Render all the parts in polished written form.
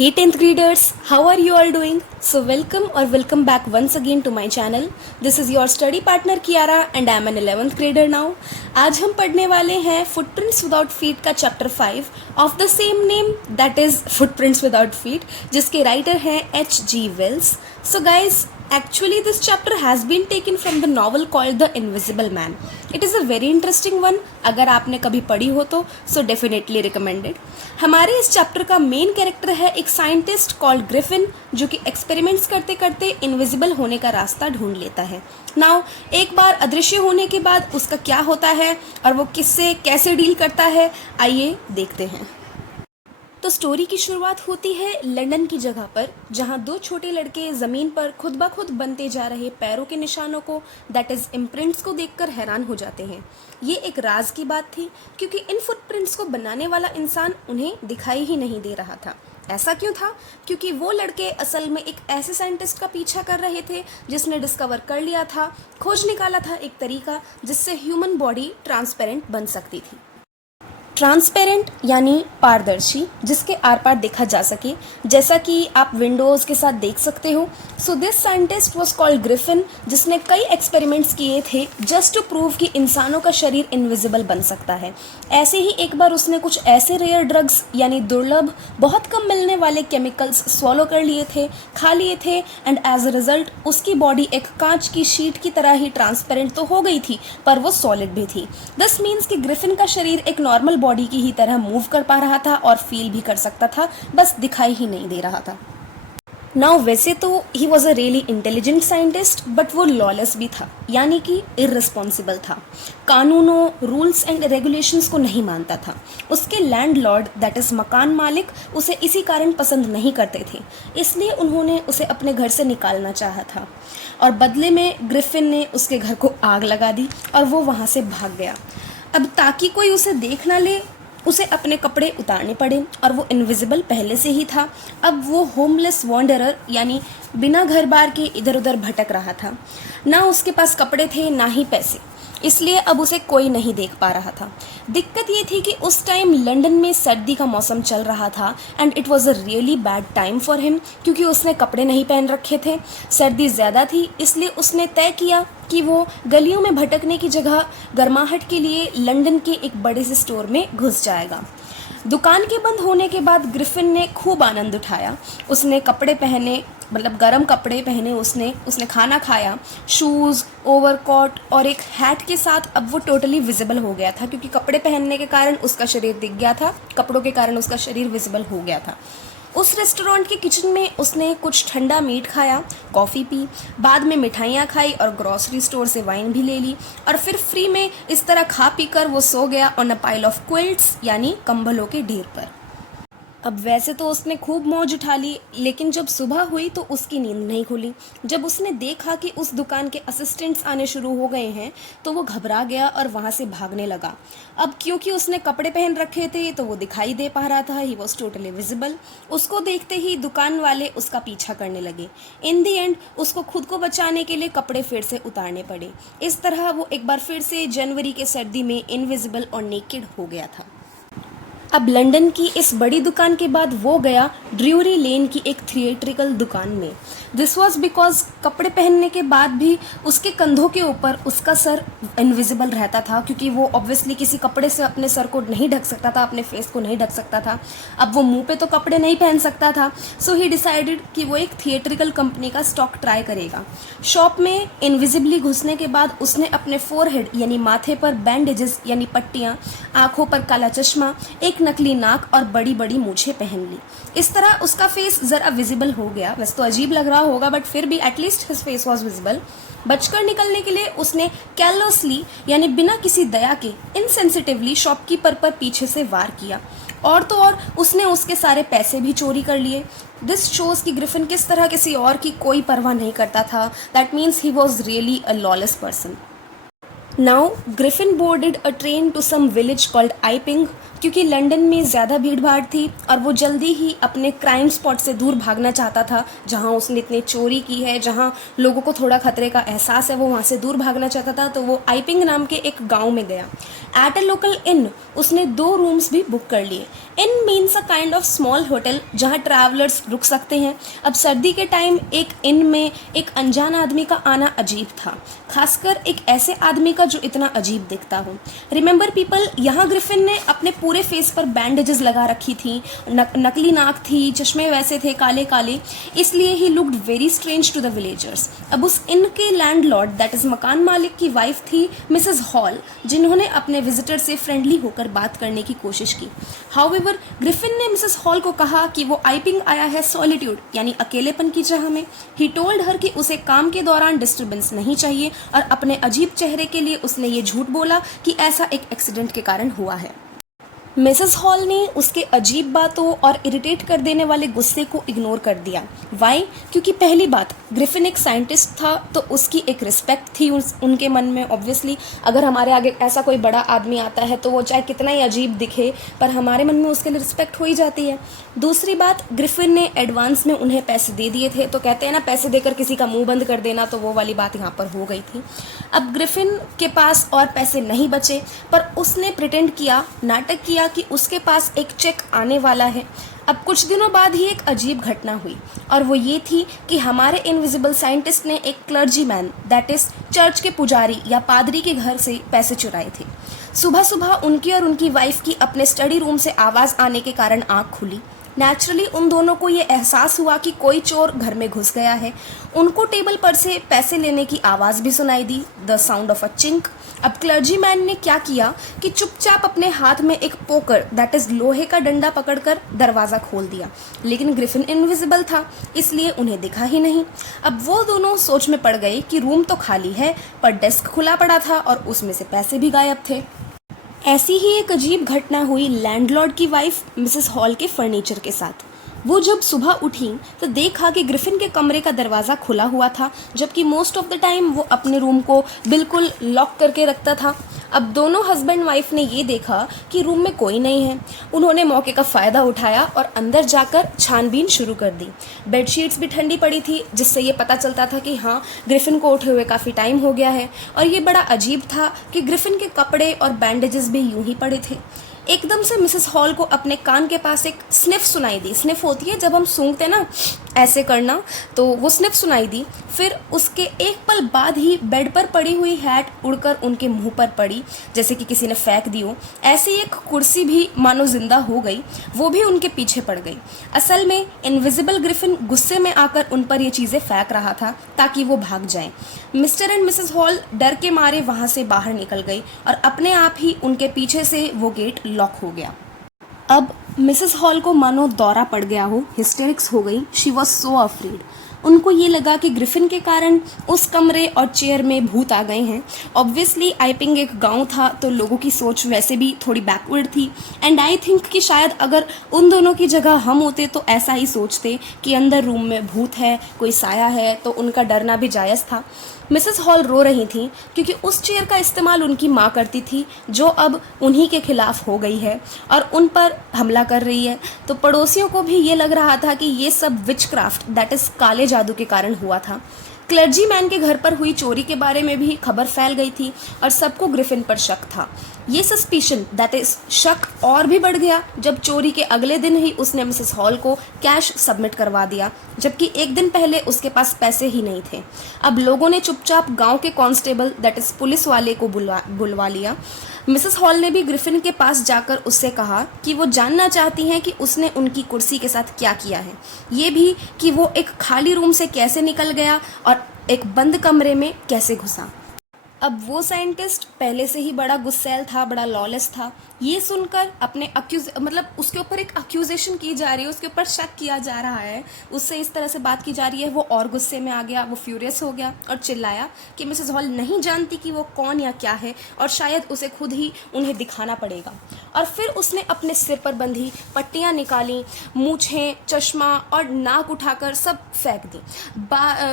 Hey 10th graders, how are you all doing? So welcome back once again to my channel. This is your study partner Kiara and I am an 11th grader now. आज हम पढ़ने वाले हैं Footprints Without Feet का chapter 5 of the same name, that is Footprints Without Feet, जिसके writer हैं H.G. Wells. So guys, actually this chapter has been taken from the novel called The Invisible Man. It is a very interesting one. अगर आपने कभी पढ़ी हो तो so definitely recommended. हमारे इस चैप्टर का मेन कैरेक्टर है एक साइंटिस्ट कॉल्ड ग्रिफिन, जो कि एक्सपेरिमेंट्स करते करते इनविजिबल होने का रास्ता ढूंढ लेता है. नाउ एक बार अदृश्य होने के बाद उसका क्या होता है और वो किससे कैसे डील करता है, आइए देखते हैं. तो स्टोरी की शुरुआत होती है लंदन की जगह पर, जहां दो छोटे लड़के ज़मीन पर खुद ब खुद बनते जा रहे पैरों के निशानों को, दैट इज़ इम्प्रिंट्स को देखकर हैरान हो जाते हैं. ये एक राज की बात थी, क्योंकि इन फुटप्रिंट्स को बनाने वाला इंसान उन्हें दिखाई ही नहीं दे रहा था. ऐसा क्यों था? क्योंकि वो लड़के असल में एक ऐसे साइंटिस्ट का पीछा कर रहे थे जिसने डिस्कवर कर लिया था, खोज निकाला था एक तरीका जिससे ह्यूमन बॉडी ट्रांसपेरेंट बन सकती थी. ट्रांसपेरेंट यानी पारदर्शी, जिसके आर पार देखा जा सके, जैसा कि आप विंडोज़ के साथ देख सकते हो. So this scientist was called Griffin, जिसने कई एक्सपेरिमेंट्स किए थे जस्ट टू प्रूव कि इंसानों का शरीर इनविजिबल बन सकता है. ऐसे ही एक बार उसने कुछ ऐसे रेयर ड्रग्स यानी दुर्लभ, बहुत कम मिलने वाले केमिकल्स स्वॉलो कर लिए थे, खा लिए थे, एंड एज अ रिजल्ट उसकी बॉडी एक कांच की शीट की तरह ही ट्रांसपेरेंट तो हो गई थी, पर वो सॉलिड भी थी. दिस मीन्स कि ग्रिफिन का शरीर एक नॉर्मल बॉडी की ही तरह मूव कर पा रहा था और फील भी कर सकता था, बस दिखाई ही नहीं दे रहा था. नाउ वैसे तो he was a really intelligent scientist, but वो लॉलेस भी था, यानी कि इररिस्पॉन्सिबल था. कानूनों, रूल्स एंड रेगुलेशंस को नहीं मानता था. उसके लैंडलॉर्ड, दैट इज मकान मालिक, उसे इसी कारण पसंद नहीं करते थे, इसलिए उन्होंने उसे अपने घर से निकालना चाहा था. और बदले में ग्रिफिन ने उसके घर को आग लगा दी और वो वहाँ से भाग गया. अब ताकि कोई उसे देख ना ले, उसे अपने कपड़े उतारने पड़े और वो इनविजिबल पहले से ही था. अब वो होमलेस वॉन्डरर यानी बिना घर बार के इधर उधर भटक रहा था. ना उसके पास कपड़े थे ना ही पैसे, इसलिए अब उसे कोई नहीं देख पा रहा था. दिक्कत ये थी कि उस टाइम लंदन में सर्दी का मौसम चल रहा था and it was a really bad time for him, क्योंकि उसने कपड़े नहीं पहन रखे थे. सर्दी ज़्यादा थी, इसलिए उसने तय किया कि वो गलियों में भटकने की जगह गर्माहट के लिए लंदन के एक बड़े से स्टोर में घुस जाएगा. दुकान के बंद होने के बाद ग्रिफिन ने खूब आनंद उठाया. उसने कपड़े पहने, मतलब गर्म कपड़े पहने, उसने खाना खाया, शूज़, ओवरकोट और एक हैट के साथ अब वो टोटली विजिबल हो गया था, क्योंकि कपड़े पहनने के कारण उसका शरीर दिख गया था, कपड़ों के कारण उसका शरीर विजिबल हो गया था. उस रेस्टोरेंट के किचन में उसने कुछ ठंडा मीट खाया, कॉफ़ी पी, बाद में मिठाइयाँ खाई और ग्रॉसरी स्टोर से वाइन भी ले ली, और फिर फ्री में इस तरह खा पी कर वो सो गया on a pile of quilts यानी कंबलों के ढेर पर. अब वैसे तो उसने खूब मौज उठा ली, लेकिन जब सुबह हुई तो उसकी नींद नहीं खुली. जब उसने देखा कि उस दुकान के असिस्टेंट्स आने शुरू हो गए हैं तो वो घबरा गया और वहाँ से भागने लगा. अब क्योंकि उसने कपड़े पहन रखे थे तो वो दिखाई दे पा रहा था, ही वॉज टोटली विजिबल. उसको देखते ही दुकान वाले उसका पीछा करने लगे. इन दी एंड उसको खुद को बचाने के लिए कपड़े फिर से उतारने पड़े. इस तरह वो एक बार फिर से जनवरी के सर्दी में इनविजिबल और नेकेड हो गया था. अब लंदन की इस बड़ी दुकान के बाद वो गया ड्रूरी लेन की एक थिएट्रिकल दुकान में. दिस वॉज बिकॉज कपड़े पहनने के बाद भी उसके कंधों के ऊपर उसका सर इनविजिबल रहता था, क्योंकि वो ऑब्वियसली किसी कपड़े से अपने सर को नहीं ढक सकता था, अपने फेस को नहीं ढक सकता था. अब वो मुंह पे तो कपड़े नहीं पहन सकता था. सो ही डिसाइडेड कि वो एक थिएट्रिकल कंपनी का स्टॉक ट्राई करेगा. शॉप में इनविजिबली घुसने के बाद उसने अपने फोरहेड यानी माथे पर बैंडेजेस यानी पट्टियाँ, आँखों पर काला चश्मा, एक नकली नाक और बड़ी बड़ी मूछें पहन ली. इस तरह उसका फेस जरा विजिबल हो गया. वैसे तो अजीब लग रहा होगा, बट फिर भी at least his face was visible. बचकर निकलने के लिए उसने कैर्लेसली यानी बिना किसी दया के इनसेंसिटिवली शॉपकीपर पर पीछे से वार किया. और तो और उसने उसके सारे पैसे भी चोरी कर लिए. दिस शोज कि ग्रिफिन किस तरह किसी और की कोई परवाह नहीं करता था. That means he was really a lawless person. Now Griffin boarded a train to some village called Iping, क्योंकि लंदन में ज़्यादा भीड़ भाड़ थी और वो जल्दी ही अपने क्राइम स्पॉट से दूर भागना चाहता था, जहाँ उसने इतनी चोरी की है, जहाँ लोगों को थोड़ा खतरे का एहसास है, वो वहाँ से दूर भागना चाहता था. तो वो आइपिंग नाम के एक गांव में गया. एट अ लोकल इन उसने 2 रूम्स भी बुक कर लिए। Inn means a kind of small hotel जहाँ ट्रैवलर्स रुक सकते हैं। अब सर्दी के टाइम एक इन में एक अनजान आदमी का आना अजीब था, खासकर एक ऐसे आदमी का जो इतना अजीब दिखता हो। रिमेंबर पीपल, यहाँ ग्रिफिन ने अपने पूरे फेस पर बैंडेजेस लगा रखी थी, नकली नाक थी, चश्मे वैसे थे काले काले, इसलिए ही looked very strange to the villagers. अब उस इन के लैंडलॉर्ड दैट इज मकान मालिक की वाइफ थी मिसेस हॉल, जिन्होंने अपने विजिटर से फ्रेंडली होकर बात करने की कोशिश की। हाउएवर ग्रिफिन ने मिसेस हॉल को कहा कि वो आइपिंग आया है सॉलिट्यूड यानी अकेलेपन की चाह में। ही टोल्ड हर कि उसे काम के दौरान डिस्टर्बेंस नहीं चाहिए, और अपने अजीब चेहरे के लिए उसने ये झूठ बोला कि ऐसा एक एक्सीडेंट के कारण हुआ है। मिसेस हॉल ने उसके अजीब बातों और इरिटेट कर देने वाले गुस्से को इग्नोर कर दिया। वाई? क्योंकि पहली बात, ग्रिफिन एक साइंटिस्ट था तो उसकी एक रिस्पेक्ट थी उनके मन में। ऑब्वियसली अगर हमारे आगे ऐसा कोई बड़ा आदमी आता है तो वो चाहे कितना ही अजीब दिखे, पर हमारे मन में उसके लिए रिस्पेक्ट हो ही जाती है। दूसरी बात, ग्रिफिन ने एडवांस में उन्हें पैसे दे दिए थे, तो कहते हैं ना पैसे देकर किसी का मुंह बंद कर देना, तो वो वाली बात यहाँ पर हो गई थी। अब ग्रिफिन के पास और पैसे नहीं बचे, पर उसने प्रिटेंड किया, नाटक किया कि उसके पास एक चेक आने वाला है। अब कुछ दिनों बाद ही एक अजीब घटना हुई, और वो ये थी कि हमारे इनविजिबल साइंटिस्ट ने एक clergy man that is church के पुजारी या पादरी के घर से पैसे चुराए थे। सुबह सुबह उनकी और उनकी वाइफ की अपने स्टडी रूम से आवाज़ आने के कारण आँख खुली। नेचुरली उन दोनों को ये एहसास हुआ कि कोई चोर घर में घुस गया है। उनको टेबल पर से पैसे लेने की आवाज़ भी सुनाई दी, the sound of a chink. अब क्लर्जी मैन ने क्या किया कि चुपचाप अपने हाथ में एक पोकर दैट इज लोहे का डंडा पकड़कर दरवाज़ा खोल दिया, लेकिन ग्रिफिन इनविजिबल था इसलिए उन्हें दिखा ही नहीं। अब वो दोनों सोच में पड़ गए कि रूम तो खाली है, पर डेस्क खुला पड़ा था और उसमें से पैसे भी गायब थे। ऐसी ही एक अजीब घटना हुई लैंडलॉर्ड की वाइफ मिसेस हॉल के फर्नीचर के साथ। वो जब सुबह उठी तो देखा कि ग्रिफिन के कमरे का दरवाज़ा खुला हुआ था, जबकि मोस्ट ऑफ द टाइम वो अपने रूम को बिल्कुल लॉक करके रखता था। अब दोनों हस्बैंड वाइफ ने ये देखा कि रूम में कोई नहीं है। उन्होंने मौके का फ़ायदा उठाया और अंदर जाकर छानबीन शुरू कर दी। बेडशीट्स भी ठंडी पड़ी थी, जिससे ये पता चलता था कि हाँ, ग्रिफिन को उठे हुए काफ़ी टाइम हो गया है। और ये बड़ा अजीब था कि ग्रिफिन के कपड़े और बैंडेजेस भी यूं ही पड़े थे। एकदम से मिसेस हॉल को अपने कान के पास एक स्निफ सुनाई दी। स्निफ होती है जब हम सूंघते ना, ऐसे करना, तो वो स्निफ सुनाई दी। फिर उसके एक पल बाद ही बेड पर पड़ी हुई हैट उड़कर उनके मुंह पर पड़ी, जैसे कि किसी ने फेंक दी हो। ऐसी एक कुर्सी भी मानो जिंदा हो गई, वो भी उनके पीछे पड़ गई। असल में इनविजिबल ग्रिफिन गुस्से में आकर उन पर ये चीज़ें फेंक रहा था ताकि वो भाग जाएं। मिस्टर एंड मिसेस हॉल डर के मारे वहाँ से बाहर निकल गई और अपने आप ही उनके पीछे से वो गेट लॉक हो गया। अब मिसेस हॉल को मानो दौरा पड़ गया हो, हिस्टेरिक्स हो गई। She was so afraid. उनको ये लगा कि ग्रिफिन के कारण उस कमरे और चेयर में भूत आ गए हैं। ऑब्वियसली आइपिंग एक गांव था तो लोगों की सोच वैसे भी थोड़ी बैकवर्ड थी, एंड आई थिंक कि शायद अगर उन दोनों की जगह हम होते तो ऐसा ही सोचते कि अंदर रूम में भूत है, कोई साया है, तो उनका डरना भी जायज़ था। मिसेस हॉल रो रही थी क्योंकि उस चेयर का इस्तेमाल उनकी माँ करती थी, जो अब उन्हीं के खिलाफ हो गई है और उन पर हमला कर रही है। तो पड़ोसियों को भी ये लग रहा था कि ये सब विचक्राफ्ट दैट इज़ काले जादू के कारण हुआ था। क्लर्जी मैन के घर पर हुई चोरी के बारे में भी खबर फैल गई थी और सबको ग्रिफिन पर शक था। ये सस्पिशन दैट इज शक और भी बढ़ गया जब चोरी के अगले दिन ही उसने मिसेस हॉल को कैश सबमिट करवा दिया, जबकि एक दिन पहले उसके पास पैसे ही नहीं थे। अब लोगों ने चुपचाप गांव के कांस्टेबल दैट इज पुलिस वाले को बुलवा लिया। मिसेस हॉल ने भी ग्रिफिन के पास जाकर उससे कहा कि वो जानना चाहती हैं कि उसने उनकी कुर्सी के साथ क्या किया है, ये भी कि वो एक खाली रूम से कैसे निकल गया और एक बंद कमरे में कैसे घुसा। अब वो साइंटिस्ट पहले से ही बड़ा गुस्सैल था, बड़ा लॉलेस था। ये सुनकर अपने उसके ऊपर एक अक्यूजेशन की जा रही है, उसके ऊपर शक किया जा रहा है, उससे इस तरह से बात की जा रही है, वो और गुस्से में आ गया, वो फ्यूरियस हो गया और चिल्लाया कि मिसेस हॉल नहीं जानती कि वो कौन या क्या है और शायद उसे खुद ही उन्हें दिखाना पड़ेगा। और फिर उसने अपने सिर पर बंधी पट्टियाँ निकाली, मूछें, चश्मा और नाक उठाकर सब फेंक दी।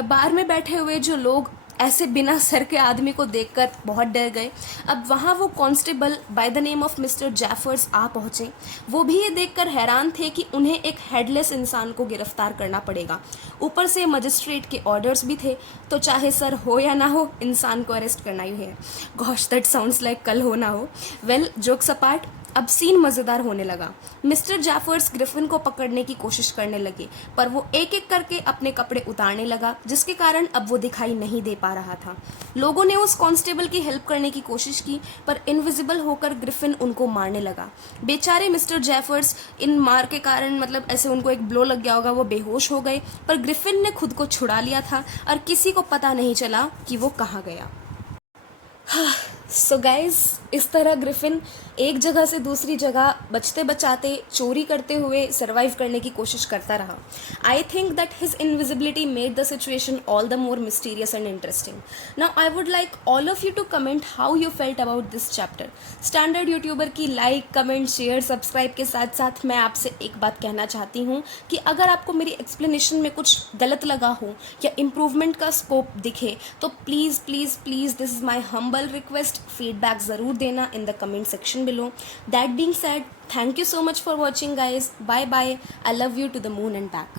बार में बैठे हुए जो लोग ऐसे बिना सर के आदमी को देखकर बहुत डर गए। अब वहाँ वो constable by the name of mister Jaffers आ पहुँचे। वो भी ये देखकर हैरान थे कि उन्हें एक हेडलेस इंसान को गिरफ्तार करना पड़ेगा। ऊपर से मजिस्ट्रेट के ऑर्डर्स भी थे, तो चाहे सर हो या ना हो, इंसान को अरेस्ट करना ही है। गॉश, दैट साउंड्स लाइक कल हो ना हो। वेल, जोक्स अपार्ट, अब सीन मज़ेदार होने लगा। मिस्टर जैफर्स ग्रिफिन को पकड़ने की कोशिश करने लगे, पर वो एक एक करके अपने कपड़े उतारने लगा, जिसके कारण अब वो दिखाई नहीं दे पा रहा था। लोगों ने उस कांस्टेबल की हेल्प करने की कोशिश की, पर इनविजिबल होकर ग्रिफिन उनको मारने लगा। बेचारे मिस्टर जैफर्स इन मार के कारण, मतलब ऐसे उनको एक ब्लो लग गया होगा, वो बेहोश हो गए, पर ग्रिफिन ने खुद को छुड़ा लिया था और किसी को पता नहीं चला कि वो कहाँ गया। सो गाइज, इस तरह ग्रिफिन एक जगह से दूसरी जगह बचते बचाते, चोरी करते हुए सर्वाइव करने की कोशिश करता रहा। I think that his invisibility made the situation all the more mysterious and interesting. Now I would like all of you to comment how you felt about this chapter. Standard YouTuber की like, comment, share, subscribe के साथ साथ मैं आपसे एक बात कहना चाहती हूँ कि अगर आपको मेरी एक्सप्लेनेशन में कुछ गलत लगा हो या इम्प्रूवमेंट का स्कोप दिखे, तो please please please, this is my humble request, feedback ज़रूर देना in the comment section below. That being said, thank you so much for watching, guys. Bye bye. I love you to the moon and back.